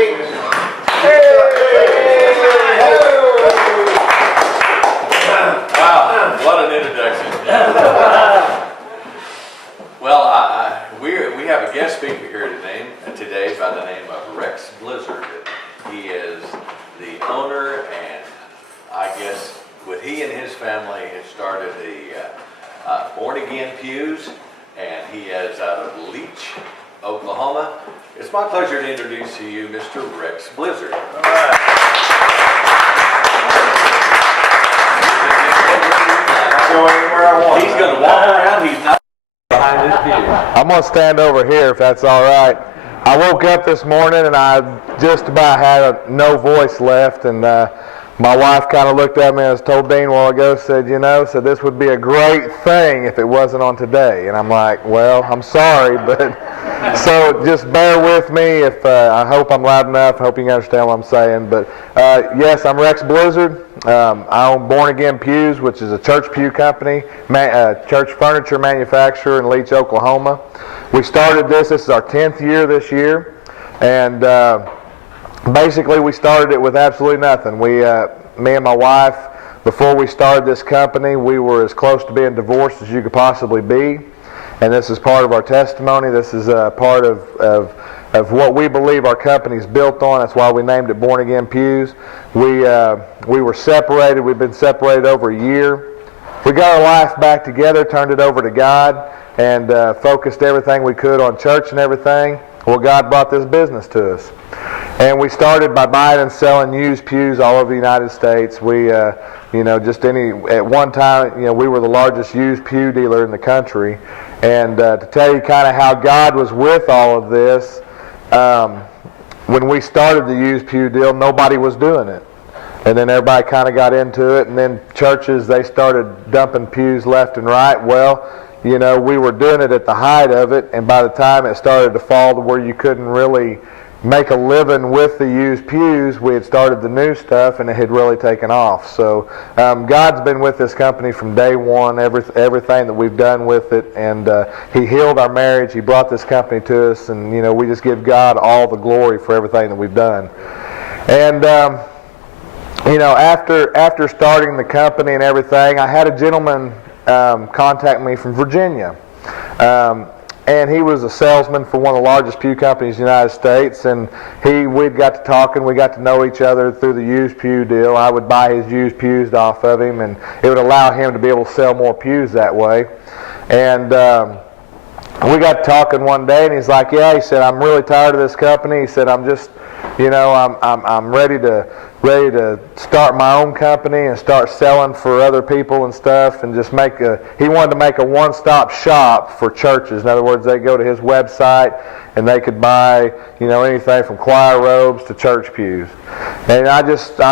Wow, what an introduction. Well, we have a guest speaker here today by the name of Rex Blisard. He is the owner, and I guess he and his family have started the Born Again Pews, and he is out of Leach, Oklahoma. It's my pleasure to introduce to you Mr. Rex Blisard. All right. He's going to walk around. He's not behind this pew. I'm going to stand over here if that's all right. I woke up this morning and I just about had no voice left, and my wife kind of looked at me, and I told Dean a while ago, said this would be a great thing if it wasn't on today. And I'm like, well, I'm sorry, but so just bear with me. If I hope I'm loud enough. I hope you can understand what I'm saying. But yes, I'm Rex Blisard. I own Born Again Pews, which is a church pew company, church furniture manufacturer in Leach, Oklahoma. We started this is our 10th year this year, and basically we started it with absolutely nothing. Me and my wife, before we started this company, we were as close to being divorced as you could possibly be, and this is part of our testimony. This is part of what we believe our company's built on. That's why we named it Born Again Pews. We were separated. We've been separated over a year. We got our life back together, turned it over to God, and focused everything we could on church and everything. Well, God brought this business to us. And we started by buying and selling used pews all over the United States. We, at one time, we were the largest used pew dealer in the country. And to tell you kind of how God was with all of this, when we started the used pew deal, nobody was doing it. And then everybody kind of got into it, and then churches, they started dumping pews left and right. Well, we were doing it at the height of it, and by the time it started to fall to where you couldn't really make a living with the used pews, we had started the new stuff, and it had really taken off. So God's been with this company from day one, everything that we've done with it, and He healed our marriage. He brought this company to us, and we just give God all the glory for everything that we've done. And after starting the company and everything, I had a gentleman contact me from Virginia. And he was a salesman for one of the largest pew companies in the United States, and we'd got to talking, we got to know each other through the used pew deal. I would buy his used pews off of him, and it would allow him to be able to sell more pews that way. And we got talking one day, and he's like, yeah, he said, I'm really tired of this company. He said, I'm just, I'm ready to start my own company and start selling for other people and stuff, and just he wanted to make a one-stop shop for churches. In other words, they go to his website and they could buy, anything from choir robes to church pews. And I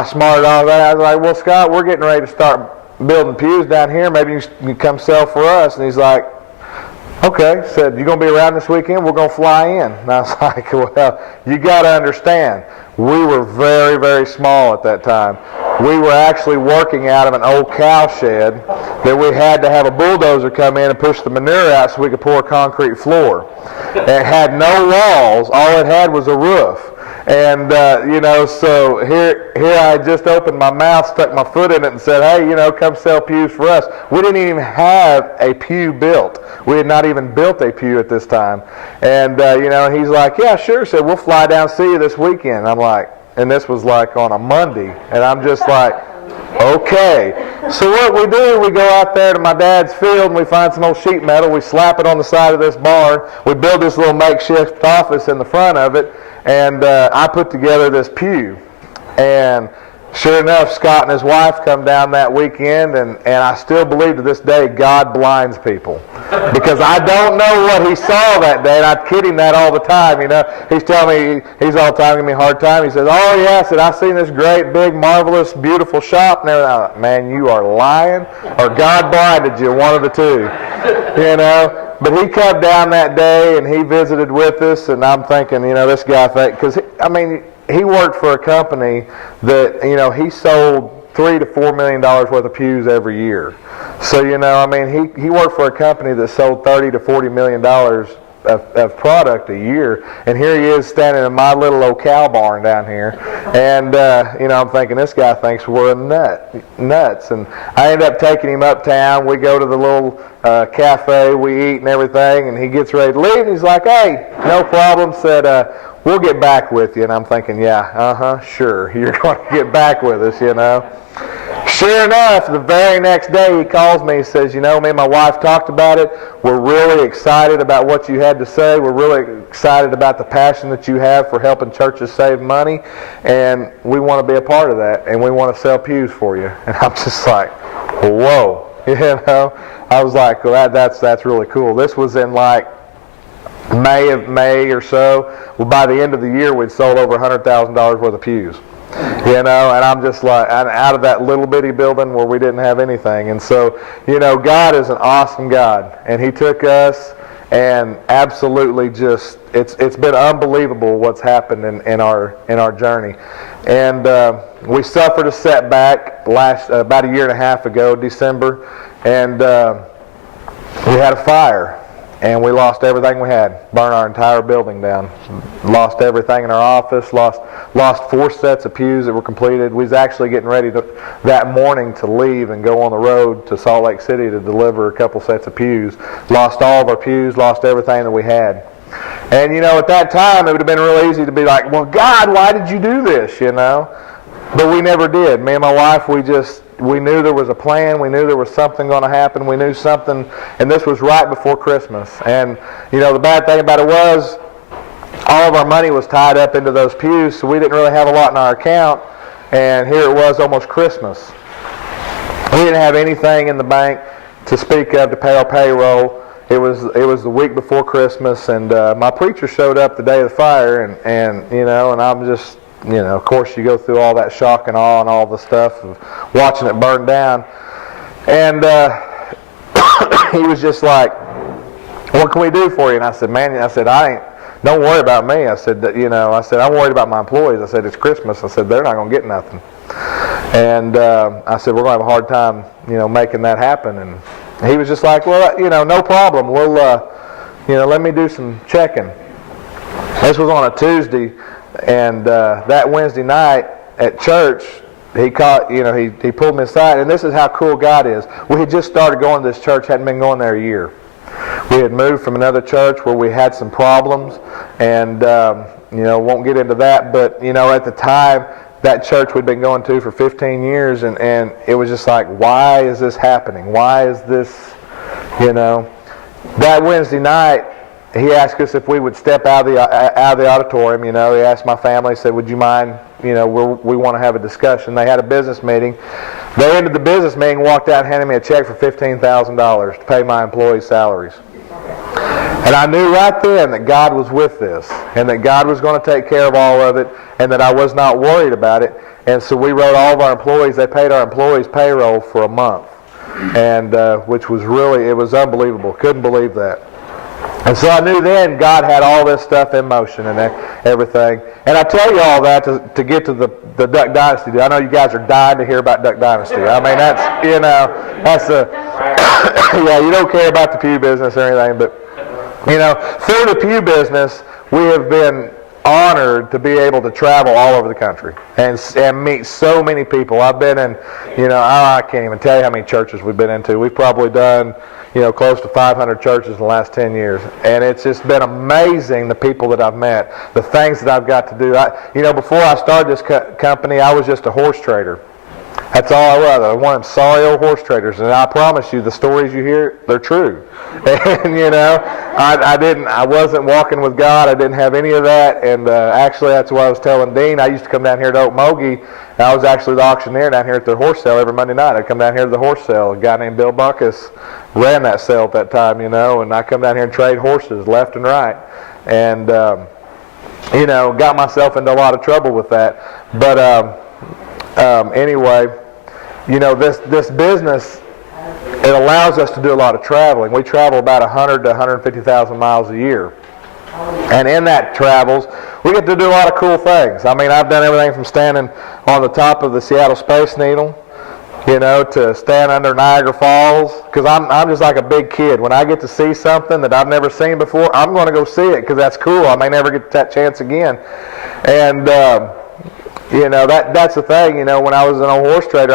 smarted all that. I was like, well, Scott, we're getting ready to start building pews down here. Maybe you can come sell for us. And he's like, okay. Said, you going to be around this weekend? We're going to fly in. And I was like, well, you got to understand, we were very, very small at that time. We were actually working out of an old cow shed that we had to have a bulldozer come in and push the manure out so we could pour a concrete floor. It had no walls. All it had was a roof. And, so here I just opened my mouth, stuck my foot in it, and said, hey, come sell pews for us. We didn't even have a pew built. We had not even built a pew at this time. And, he's like, yeah, sure. Said, we'll fly down and see you this weekend. I'm like, and this was like on a Monday. And I'm just like, okay. So what we do, we go out there to my dad's field, and we find some old sheet metal. We slap it on the side of this barn. We build this little makeshift office in the front of it. And I put together this pew. And sure enough, Scott and his wife come down that weekend, and I still believe to this day God blinds people. Because I don't know what he saw that day, and I kid him that all the time, He's telling me, he's all the time giving me a hard time. He says, oh yeah, I said, I've seen this great, big, marvelous, beautiful shop. And everything. I'm like, man, you are lying, or God blinded you, one of the two. But he come down that day, and he visited with us, and I'm thinking, this guy, because, he worked for a company that, he sold $3 to $4 million worth of pews every year. So, he worked for a company that sold $30 to $40 million of product a year, and here he is standing in my little old cow barn down here, and I'm thinking this guy thinks we're nuts, and I end up taking him uptown. We go to the little cafe, we eat and everything, and he gets ready to leave, and he's like, "Hey, no problem," said, "we'll get back with you." And I'm thinking, yeah, sure, you're going to get back with us, Sure enough, the very next day he calls me. He says, me and my wife talked about it. We're really excited about what you had to say. We're really excited about the passion that you have for helping churches save money. And we want to be a part of that. And we want to sell pews for you. And I'm just like, whoa. I was like, well, that's really cool. This was in like May or so. Well, by the end of the year, we'd sold over $100,000 worth of pews. And I'm just like, I'm out of that little bitty building where we didn't have anything. And so, God is an awesome God. And he took us and absolutely just, it's been unbelievable what's happened in our journey. And we suffered a setback about a year and a half ago, December, and we had a fire. And we lost everything we had, burned our entire building down, lost everything in our office, lost 4 sets of pews that were completed. We was actually getting ready that morning to leave and go on the road to Salt Lake City to deliver a couple sets of pews. Lost all of our pews, lost everything that we had. And at that time it would have been real easy to be like, well, God, why did you do this, But we never did. Me and my wife, we knew there was a plan. We knew there was something going to happen. We knew something, and this was right before Christmas. And, the bad thing about it was all of our money was tied up into those pews, so we didn't really have a lot in our account. And here it was almost Christmas. We didn't have anything in the bank to speak of to pay our payroll. It was the week before Christmas, and my preacher showed up the day of the fire, and I'm just... of course you go through all that shock and awe and all the stuff of watching it burn down. And he was just like, what can we do for you? And I said, don't worry about me. I said, I'm worried about my employees. I said, it's Christmas. I said, they're not going to get nothing. And I said, we're going to have a hard time, making that happen. And he was just like, well, no problem. We'll, let me do some checking. This was on a Tuesday. And that Wednesday night at church, he pulled me aside, and this is how cool God is. We had just started going to this church, hadn't been going there a year. We had moved from another church where we had some problems, and won't get into that, but at the time, that church we'd been going to for 15 years, and it was just like, why is this happening? Why is this, That Wednesday night, he asked us if we would step out of the auditorium. He asked my family, said, would you mind, we want to have a discussion. They had a business meeting. They ended the business meeting, walked out and handed me a check for $15,000 to pay my employees' salaries. And I knew right then that God was with this, and that God was going to take care of all of it, and that I was not worried about it. And so we wrote all of our employees, they paid our employees' payroll for a month, and which was really, it was unbelievable. Couldn't believe that. And so I knew then God had all this stuff in motion and everything. And I tell you all that to get to the Duck Dynasty. I know you guys are dying to hear about Duck Dynasty. I mean, that's yeah, you don't care about the pew business or anything, but, through the pew business, we have been honored to be able to travel all over the country and meet so many people. I've been in, I can't even tell you how many churches we've been into. We've probably done close to 500 churches in the last 10 years. And it's just been amazing, the people that I've met, the things that I've got to do. Before I started this company, I was just a horse trader. That's all I was. I was one of them sorry old horse traders. And I promise you, the stories you hear, they're true. And, I wasn't walking with God. I didn't have any of that. And actually, that's what I was telling Dean. I used to come down here to Okmulgee. And I was actually the auctioneer down here at the horse sale every Monday night. I'd come down here to the horse sale. A guy named Bill Buckus ran that sale at that time, and I come down here and trade horses left and right. And, got myself into a lot of trouble with that. But anyway, this business, it allows us to do a lot of traveling. We travel about 100 to 150,000 miles a year. And in that travels, we get to do a lot of cool things. I mean, I've done everything from standing on the top of the Seattle Space Needle, to stand under Niagara Falls, because I'm just like a big kid. When I get to see something that I've never seen before, I'm going to go see it because that's cool. I may never get that chance again. And that's the thing. When I was an old horse trader,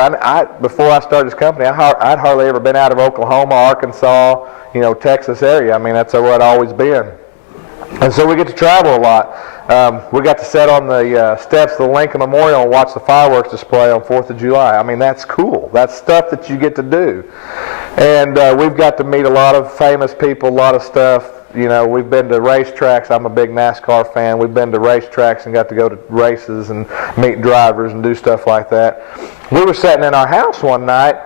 before I started this company, I'd hardly ever been out of Oklahoma, Arkansas, Texas area. I mean, that's where I'd always been. And so we get to travel a lot. We got to sit on the steps of the Lincoln Memorial and watch the fireworks display on 4th of July. I mean, that's cool. That's stuff that you get to do. And we've got to meet a lot of famous people, a lot of stuff. We've been to racetracks. I'm a big NASCAR fan. We've been to racetracks and got to go to races and meet drivers and do stuff like that. We were sitting in our house one night,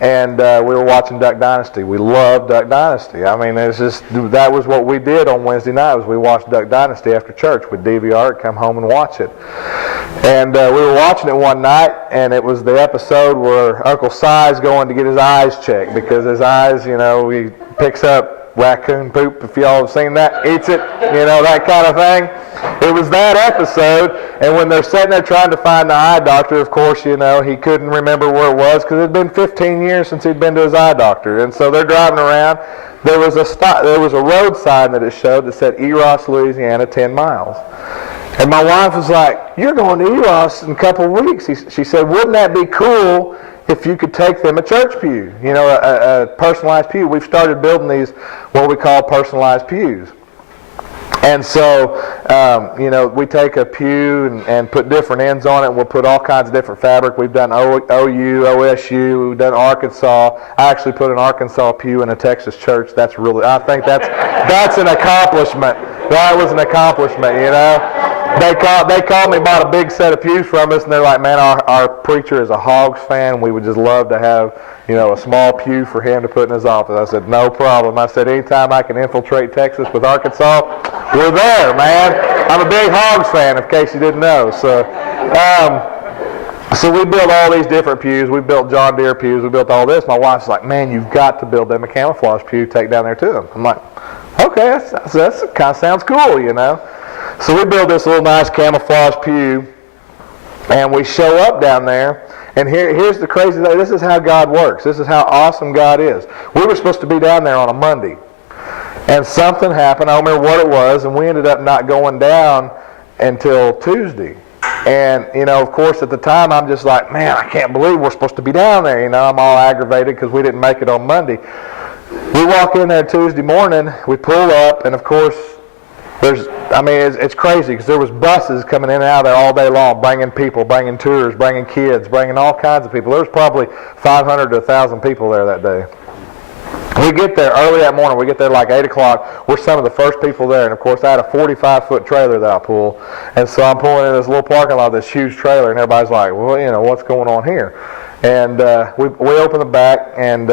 and we were watching Duck Dynasty. We love Duck Dynasty. I mean, that was what we did on Wednesday night, was we watched Duck Dynasty after church. We'd DVR it, come home and watch it. And we were watching it one night, and it was the episode where Uncle Si's going to get his eyes checked, because his eyes, he picks up raccoon poop, if y'all have seen that, eats it, that kind of thing. It was that episode, and when they're sitting there trying to find the eye doctor, of course, he couldn't remember where it was, because it had been 15 years since he'd been to his eye doctor. And so they're driving around. There was a road sign that it showed that said Eros, Louisiana, 10 miles. And my wife was like, "You're going to Eros in a couple of weeks." She said, "Wouldn't that be cool if you could take them a church pew, a personalized pew?" We've started building these, what we call personalized pews. And so, we take a pew and put different ends on it, and we'll put all kinds of different fabric. We've done OU, OSU, we've done Arkansas. I actually put an Arkansas pew in a Texas church. I think that's an accomplishment. That was an accomplishment, They called me, bought a big set of pews from us, and they're like, "Man, our preacher is a Hogs fan. We would just love to have, a small pew for him to put in his office." I said, "No problem." I said, "Anytime I can infiltrate Texas with Arkansas, we're there, man." I'm a big Hogs fan, in case you didn't know. So we built all these different pews. We built John Deere pews. We built all this. My wife's like, "Man, you've got to build them a camouflage pew, take down there to them." I'm like, "Okay, that kind of sounds cool, So we build this little nice camouflage pew, and we show up down there, and here's the crazy thing. This is how God works. This is how awesome God is. We were supposed to be down there on a Monday, and something happened. I don't remember what it was, and we ended up not going down until Tuesday. And, of course, at the time, I'm just like, "Man, I can't believe we're supposed to be down there." I'm all aggravated because we didn't make it on Monday. We walk in there Tuesday morning, we pull up, and, of course, it's crazy, because there was buses coming in and out of there all day long, bringing people, bringing tours, bringing kids, bringing all kinds of people. There was probably 500 to 1,000 people there that day. We get there early that morning. We get there like 8 o'clock. We're some of the first people there. And, of course, I had a 45-foot trailer that I pull. And so I'm pulling in this little parking lot, this huge trailer, and everybody's like, "Well, what's going on here?" And we open the back, and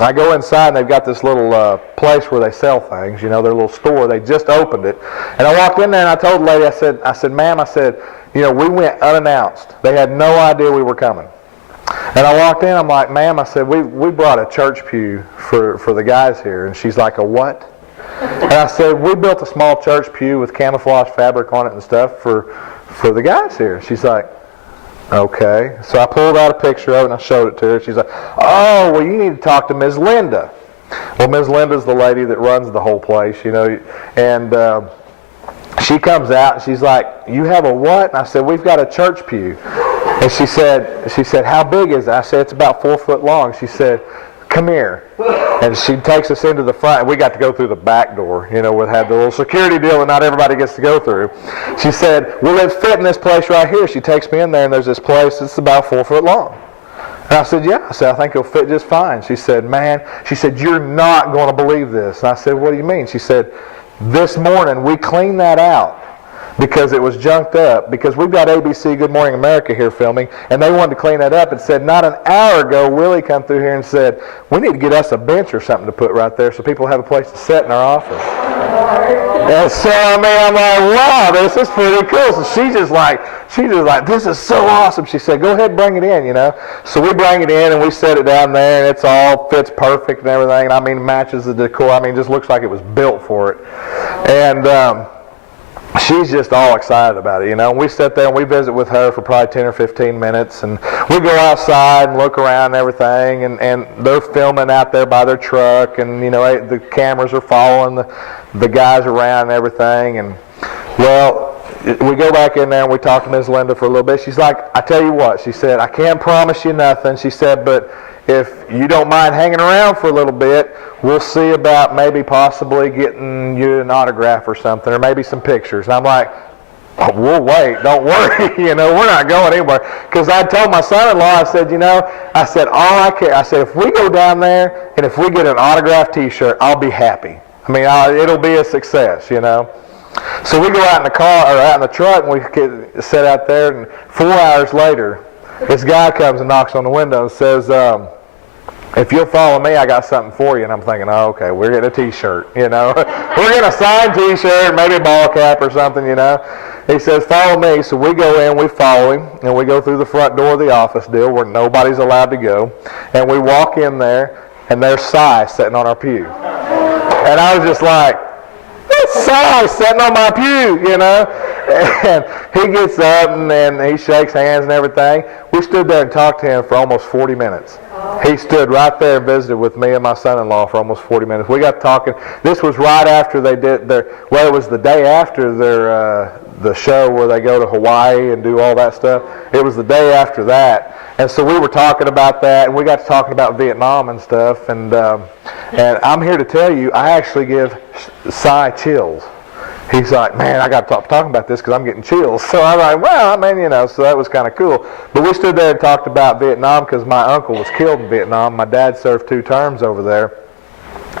I go inside, and they've got this little place where they sell things, their little store. They just opened it. And I walked in there, and I told the lady, I said, "Ma'am," I said, we went unannounced. They had no idea we were coming. And I walked in, I'm like, "Ma'am," I said, we brought a church pew for the guys here." And she's like, "A what?" And I said, "We built a small church pew with camouflage fabric on it and stuff for the guys here." She's like, "Okay." So I pulled out a picture of it and I showed it to her. She's like, "Oh, well, you need to talk to Ms. Linda." Well, Ms. Linda's the lady that runs the whole place, and she comes out and she's like, "You have a what?" And I said, "We've got a church pew." And she said, "How big is it?" I said, "It's about 4 foot long." She said, "Come here." And she takes us into the front. We got to go through the back door, we had the little security deal that not everybody gets to go through. She said, "Will it fit in this place right here?" She takes me in there, and there's this place that's about 4 foot long. And I said, "Yeah." I said, "I think it'll fit just fine." She said, "Man," she said, "you're not going to believe this." And I said, "What do you mean?" She said, "This morning we cleaned that out because it was junked up, because we've got ABC Good Morning America here filming, and they wanted to clean that up, and said not an hour ago Willie come through here and said, we need to get us a bench or something to put right there so people have a place to sit in our office." And so, I'm like, "Wow, this is pretty cool." So she's just like, "This is so awesome." She said, "Go ahead and bring it in, So we bring it in, and we set it down there, and it's all fits perfect and everything. And matches the decor. Just looks like it was built for it. And she's just all excited about it, And we sit there and we visit with her for probably 10 or 15 minutes, and we go outside and look around and everything, and they're filming out there by their truck, and the cameras are following the guys around and everything, and well, we go back in there and we talk to Ms. Linda for a little bit. She's like, I tell you what, she said, I can't promise you nothing. She said, but if you don't mind hanging around for a little bit, we'll see about maybe possibly getting you an autograph or something, or maybe some pictures. And I'm like, oh, we'll wait, don't worry, we're not going anywhere. Because I told my son-in-law, I said, I said, all I care, I said, if we go down there and if we get an autographed T-shirt, I'll be happy. I mean, it'll be a success, So we go out in the car, or out in the truck, and we sit out there, and 4 hours later, this guy comes and knocks on the window and says, if you'll follow me, I got something for you. And I'm thinking, oh, okay, we're getting a T-shirt, We're getting a signed T-shirt, maybe a ball cap or something, He says, follow me. So we go in, we follow him, and we go through the front door of the office deal where nobody's allowed to go. And we walk in there, and there's Cy sitting on our pew. And I was just like, that's Cy sitting on my pew, And he gets up and he shakes hands and everything. We stood there and talked to him for almost 40 minutes. He stood right there and visited with me and my son-in-law for almost 40 minutes. We got talking. This was right after they did it was the day after the show where they go to Hawaii and do all that stuff. It was the day after that. And so we were talking about that, and we got to talking about Vietnam and stuff. And I'm here to tell you, I actually give Cy chills. He's like, man, I got to stop talking about this because I'm getting chills. So I'm like, well, so that was kind of cool. But we stood there and talked about Vietnam because my uncle was killed in Vietnam. My dad served 2 terms over there.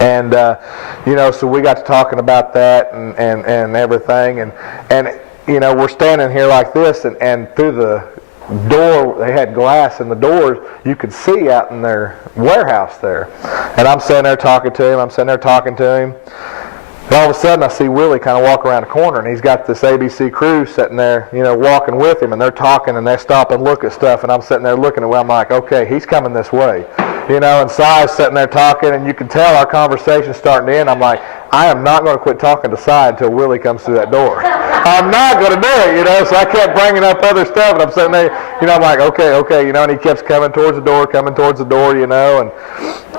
And, so we got to talking about that and everything. And we're standing here like this, and through the door, they had glass in the doors, you could see out in their warehouse there. And I'm sitting there talking to him. And all of a sudden, I see Willie kind of walk around the corner, and he's got this ABC crew sitting there, walking with him, and they're talking, and they stop and look at stuff, and I'm sitting there looking at him. I'm like, okay, he's coming this way. And Cy's sitting there talking, and you can tell our conversation's starting to end. I'm like, I am not going to quit talking to Cy until Willie comes through that door. I'm not going to do it, so I kept bringing up other stuff, and I'm sitting there, I'm like, okay, and he kept coming towards the door, and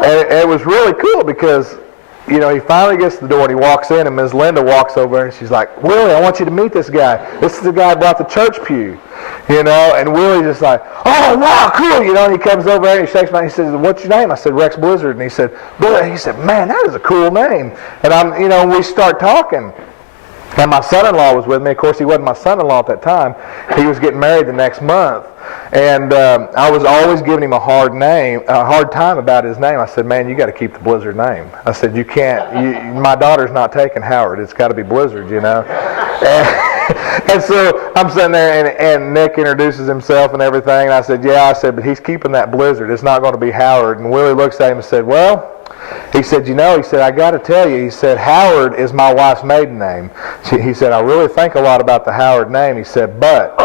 it was really cool because he finally gets to the door and he walks in, and Ms. Linda walks over and she's like, Willie, I want you to meet this guy. This is the guy who brought the church pew, and Willie's just like, oh, wow, cool, and he comes over and he shakes my hand. He says, what's your name? I said, Rex Blisard. And he said, man, that is a cool name. And we start talking. And my son-in-law was with me. Of course, he wasn't my son-in-law at that time. He was getting married the next month. And I was always giving him a hard time about his name. I said, man, you got to keep the Blisard name. I said, you can't. My daughter's not taking Howard. It's got to be Blisard, And so I'm sitting there, and Nick introduces himself and everything. And I said, but he's keeping that Blisard. It's not going to be Howard. And Willie looks at him and said, well, he said, I got to tell you, he said, Howard is my wife's maiden name. He said, I really think a lot about the Howard name. He said, but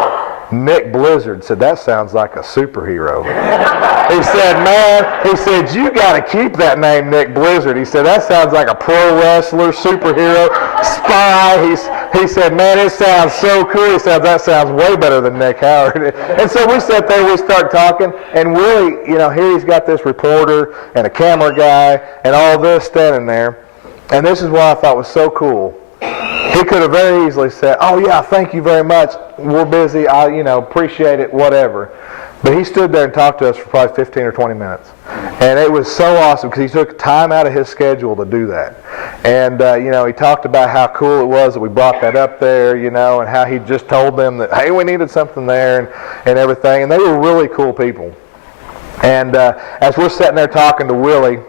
Nick Blisard said, that sounds like a superhero. He said, you got to keep that name, Nick Blisard. He said, that sounds like a pro wrestler, superhero, spy. He said, man, it sounds so cool. He said, that sounds way better than Nick Howard. And so we sat there, we start talking, and Willie, here he's got this reporter and a camera guy and all this standing there. And this is what I thought was so cool. He could have very easily said, oh, yeah, thank you very much. We're busy. I, appreciate it, whatever. But he stood there and talked to us for probably 15 or 20 minutes. And it was so awesome because he took time out of his schedule to do that. And, he talked about how cool it was that we brought that up there, and how he just told them that, hey, we needed something there and everything. And they were really cool people. And as we're sitting there talking to Willie,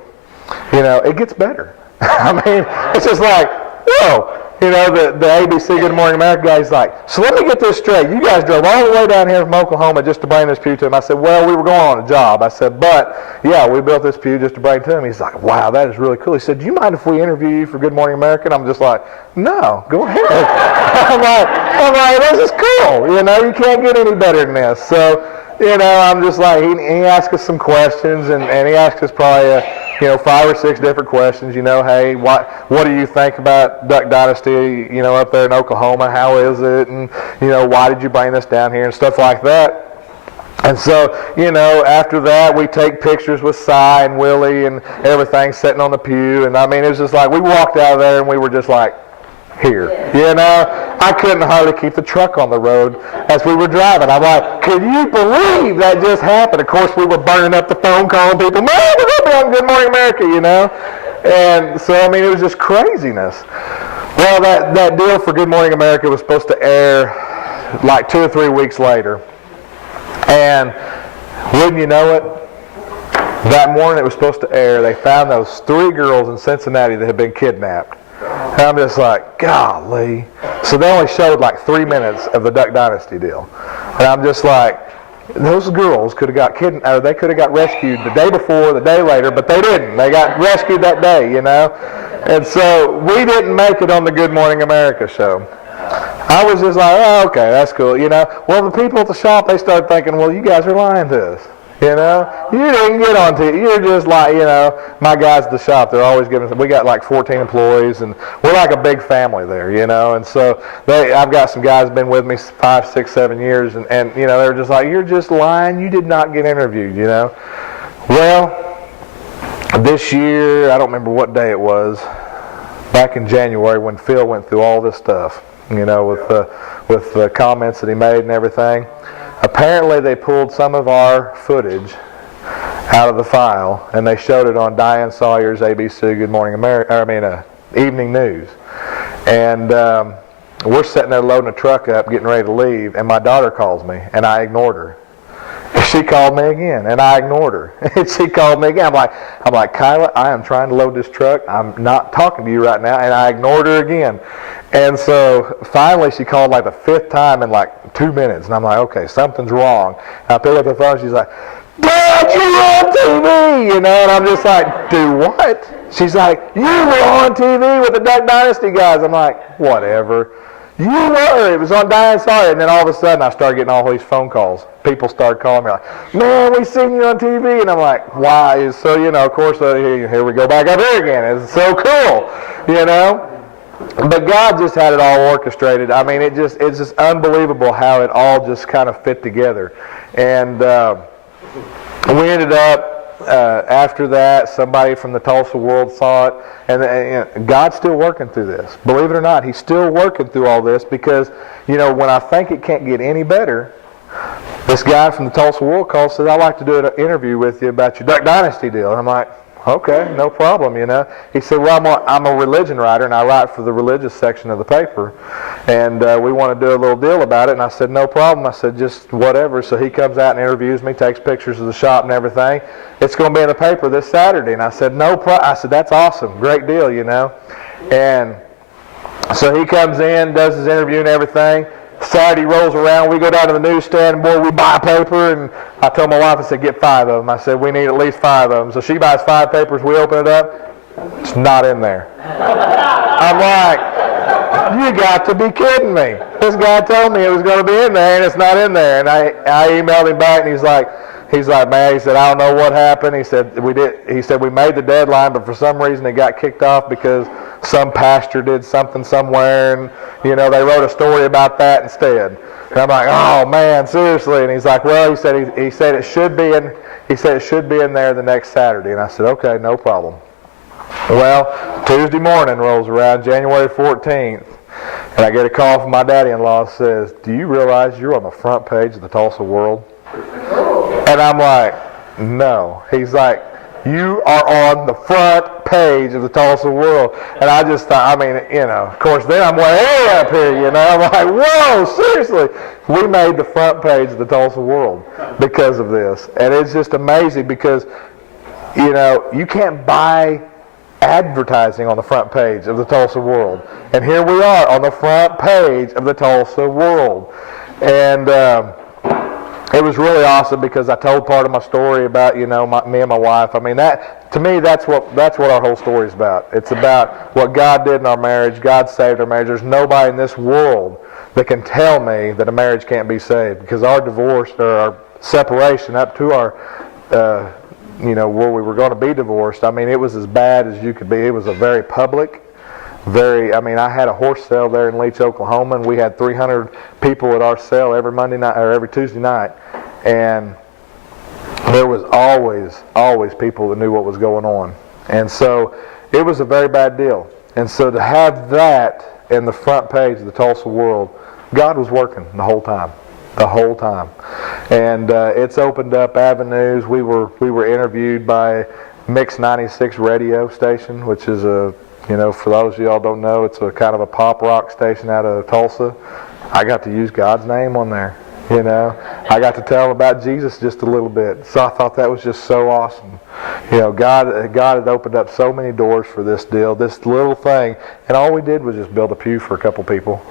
it gets better. I mean, it's just like, whoa. The ABC Good Morning America guy's like, so let me get this straight. You guys drove all the way down here from Oklahoma just to bring this pew to him. I said, well, we were going on a job. I said, but, yeah, we built this pew just to bring to him. He's like, wow, that is really cool. He said, do you mind if we interview you for Good Morning America? And I'm just like, no, go ahead. I'm like, this is cool. You can't get any better than this. So I'm just like, he asked us some questions, and he asked us probably, 5 or 6 different questions. Hey, what do you think about Duck Dynasty, up there in Oklahoma? How is it? And, why did you bring this down here and stuff like that? And so, after that, we take pictures with Cy and Willie and everything sitting on the pew. And, it was just like, we walked out of there and we were just like, here. I couldn't hardly keep the truck on the road as we were driving. I'm like, can you believe that just happened? Of course, we were burning up the phone, calling people, man, we're going to be on Good Morning America, And so, it was just craziness. Well, that deal for Good Morning America was supposed to air like 2 or 3 weeks later. And wouldn't you know it, that morning it was supposed to air, they found those 3 girls in Cincinnati that had been kidnapped. And I'm just like, golly. So they only showed like 3 minutes of the Duck Dynasty deal. And I'm just like, those girls could have got kidnapped, or they could have got rescued the day before, the day later, but they didn't. They got rescued that day, And so we didn't make it on the Good Morning America show. I was just like, oh, okay, that's cool, Well, the people at the shop, they started thinking, well, you guys are lying to us, You didn't get on TV. You're just like, my guys at the shop, they're always giving, we got like 14 employees, and we're like a big family there, And so I've got some guys been with me 5, 6, 7 years, and they're just like, you're just lying. You did not get interviewed, Well, this year, I don't remember what day it was, back in January when Phil went through all this stuff, with the comments that he made and everything. Apparently they pulled some of our footage out of the file, and they showed it on Diane Sawyer's ABC Good Morning America, Evening News. And we're sitting there loading a truck up, getting ready to leave, and my daughter calls me, and I ignored her. She called me again, and I ignored her. And she called me again. I'm like, Kyla, I am trying to load this truck. I'm not talking to you right now, and I ignored her again. And so finally she called like the 5th time in like 2 minutes. And I'm like, okay, something's wrong. And I pick up the phone. She's like, Dad, you're on TV, And I'm just like, do what? She's like, you were on TV with the Duck Dynasty guys. I'm like, whatever. You were. It was on Diane Sawyer. And then all of a sudden I started getting all these phone calls. People started calling me like, man, we seen you on TV. And I'm like, why? So, of course, here we go back up here again. It's so cool, But God just had it all orchestrated. It's just unbelievable how it all just kind of fit together. And we ended up, after that, somebody from the Tulsa world saw it. And God's still working through this. Believe it or not, He's still working through all this because, when I think it can't get any better, this guy from the Tulsa world calls and says, I'd like to do an interview with you about your Duck Dynasty deal. And I'm like, okay, no problem, He said, well, I'm a religion writer, and I write for the religious section of the paper, and we want to do a little deal about it. And I said, no problem. I said, just whatever. So he comes out and interviews me, takes pictures of the shop and everything. It's going to be in the paper this Saturday. And I said, no problem. I said, that's awesome. Great deal, And so he comes in, does his interview and everything. Saturday rolls around, we go down to the newsstand, and boy, we buy paper, and I told my wife, I said, get 5 of them. I said, we need at least 5 of them. So she buys 5 papers, we open it up, it's not in there. I'm like, you got to be kidding me. This guy told me it was going to be in there, and it's not in there. And I emailed him back, and he's like, man, he said, I don't know what happened. He said, we made the deadline, but for some reason it got kicked off because some pastor did something somewhere, and they wrote a story about that instead. And I'm like, oh man, seriously. And he's like, well, he said it should be in there the next Saturday. And I said, okay, no problem. Well, Tuesday morning rolls around, January 14th, and I get a call from my daddy-in-law that says, do you realize you're on the front page of the Tulsa World? And I'm like, no. He's like, you are on the front page of the Tulsa World. And I just thought, of course, then I'm way up here, I'm like, whoa, seriously. We made the front page of the Tulsa World because of this. And it's just amazing because, you can't buy advertising on the front page of the Tulsa World. And here we are on the front page of the Tulsa World. And it was really awesome because I told part of my story about, me and my wife. That to me, that's what our whole story is about. It's about what God did in our marriage. God saved our marriage. There's nobody in this world that can tell me that a marriage can't be saved because our divorce or our separation, up to our, where we were going to be divorced, I mean, it was as bad as you could be. It was a very public, I had a horse sale there in Leach, Oklahoma, and we had 300 people at our sale every Monday night or every Tuesday night, and there was always people that knew what was going on. And so it was a very bad deal. And so to have that in the front page of the Tulsa World, God was working the whole time. And it's opened up avenues. We were interviewed by Mix 96 radio station, which is for those of y'all don't know, it's a kind of a pop rock station out of Tulsa. I got to use God's name on there. I got to tell them about Jesus just a little bit. So I thought that was just so awesome. God had opened up so many doors for this deal, this little thing, and all we did was just build a pew for a couple people.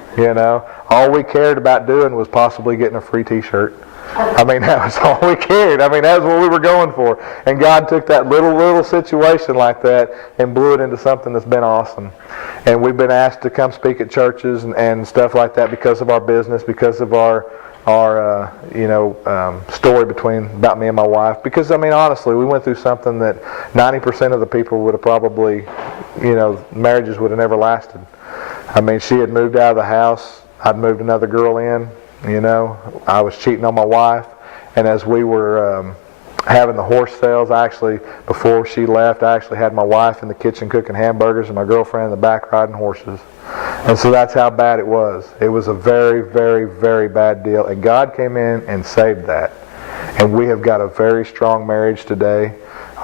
All we cared about doing was possibly getting a free T-shirt. That was all we cared. That was what we were going for. And God took that little situation like that and blew it into something that's been awesome. And we've been asked to come speak at churches and stuff like that because of our business, because of our story about me and my wife. Because honestly, we went through something that 90% of the people would have probably, marriages would have never lasted. She had moved out of the house. I'd moved another girl in. I was cheating on my wife, and as we were having the horse sales, before she left, I actually had my wife in the kitchen cooking hamburgers and my girlfriend in the back riding horses. And so that's how bad it was. It was a very, very, very bad deal, and God came in and saved that. And we have got a very strong marriage today.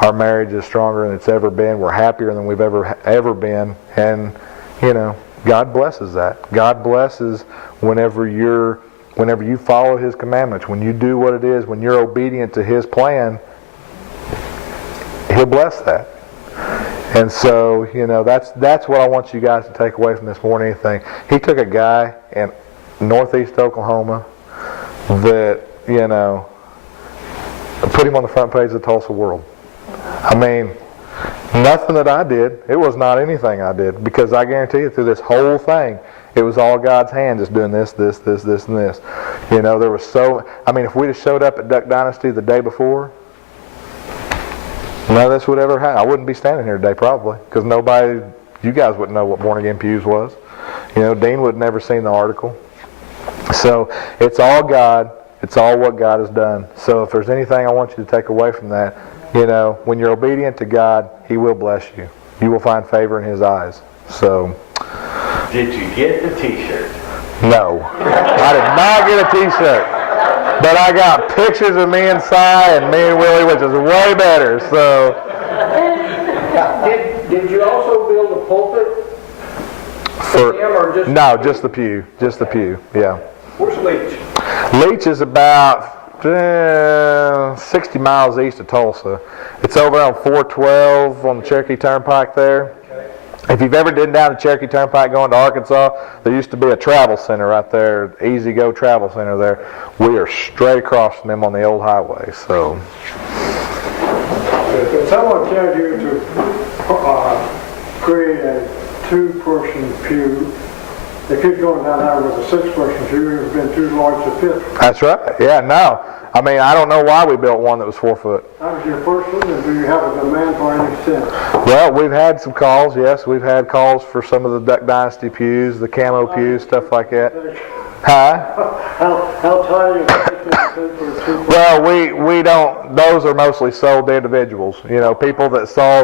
Our marriage is stronger than it's ever been. We're happier than we've ever been, and God blesses that. God blesses whenever you follow His commandments, when you do what it is, when you're obedient to His plan, He'll bless that. And so, that's what I want you guys to take away from this morning. He took a guy in northeast Oklahoma that, put him on the front page of the Tulsa World. Nothing that I did. It was not anything I did, because I guarantee you through this whole thing, it was all God's hand just doing this, and this. There was if we'd have showed up at Duck Dynasty the day before, none of this would ever happen. I wouldn't be standing here today probably, because you guys wouldn't know what Born Again Pews was. Dean would have never seen the article. So it's all God. It's all what God has done. So if there's anything I want you to take away from that, when you're obedient to God, He will bless you. You will find favor in His eyes. So. Did you get the T-shirt? No, I did not get a T-shirt, but I got pictures of me and Si and me and Willie, which is way better. So, did you also build a pulpit for him, or just the pew, yeah. Where's Leach? Leach is about 60 miles east of Tulsa. It's over on 412 on the Cherokee Turnpike there. If you've ever been down the Cherokee Turnpike going to Arkansas, there used to be a travel center right there, Easy Go Travel Center there. We are straight across from them on the old highway. So, if someone tells you to create a two-person pew, they could go down there with a six-person pew. It's been too large to fit. That's right. Yeah, no. I don't know why we built one that was 4 foot. That was your first one, and do you have a demand for any since? Well, we've had some calls, yes. We've had calls for some of the Duck Dynasty pews, the camo pews, stuff like that. Huh? How tiny is it for a two? Well, we don't, those are mostly sold to individuals. People that saw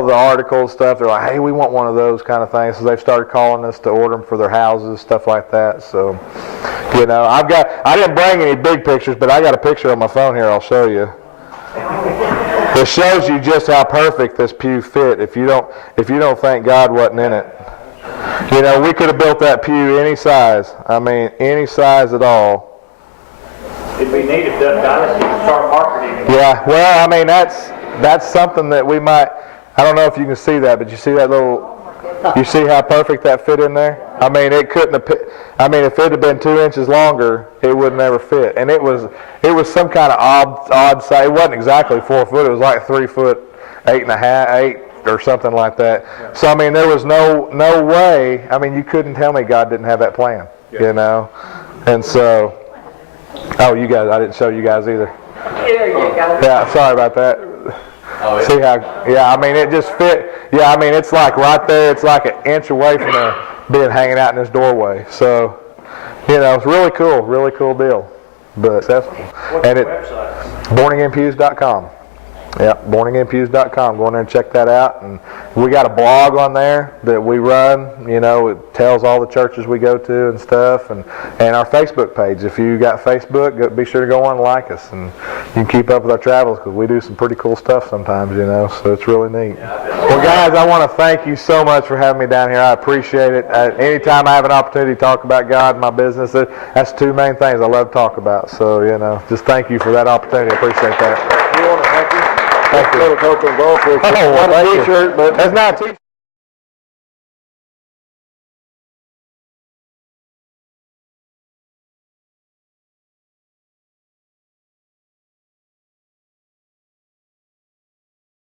the article and stuff, they're like, hey, we want one of those kind of things. So they've started calling us to order them for their houses, stuff like that. So, I didn't bring any big pictures, but I got a picture on my phone here I'll show you. It shows you just how perfect this pew fit if you don't think God wasn't in it. We could have built that pew any size. Any size at all. It'd be neat if Duck Dynasty could start marketing. Yeah, well, that's something that we might, I don't know if you can see that, but you see that you see how perfect that fit in there? It couldn't have, if it had been 2 inches longer, it would never fit. And it was some kind of odd size. It wasn't exactly 4 foot. It was like 3 foot, 8 or something like that. Yeah. So, there was no way, you couldn't tell me God didn't have that plan, And so, Oh, you guys, I didn't show you guys either. There you go. Yeah, sorry about that. Oh, See how, yeah, I mean, it just fit. Yeah, I mean, it's like right there. It's like an inch away from being hanging out in this doorway. So, you know, it's really cool deal. But successful. What's And the website? bornagainpews.com. Yeah, bornagainpews.com. Go in there and check that out. And we got a blog on there that we run. You know, it tells all the churches we go to and stuff. And our Facebook page. If you got Facebook, be sure to go on and like us. And you can keep up with our travels because we do some pretty cool stuff sometimes, you know. So it's really neat. Well, guys, I want to thank you so much for having me down here. I appreciate it. Anytime I have an opportunity to talk about God and my business, that's two main things I love to talk about. So, you know, just thank you for that opportunity. I appreciate that. You want to thank you? Thank you. Little Coke and Golf, Oh, well, not thank a you. t-shirt, but That's not a t-shirt.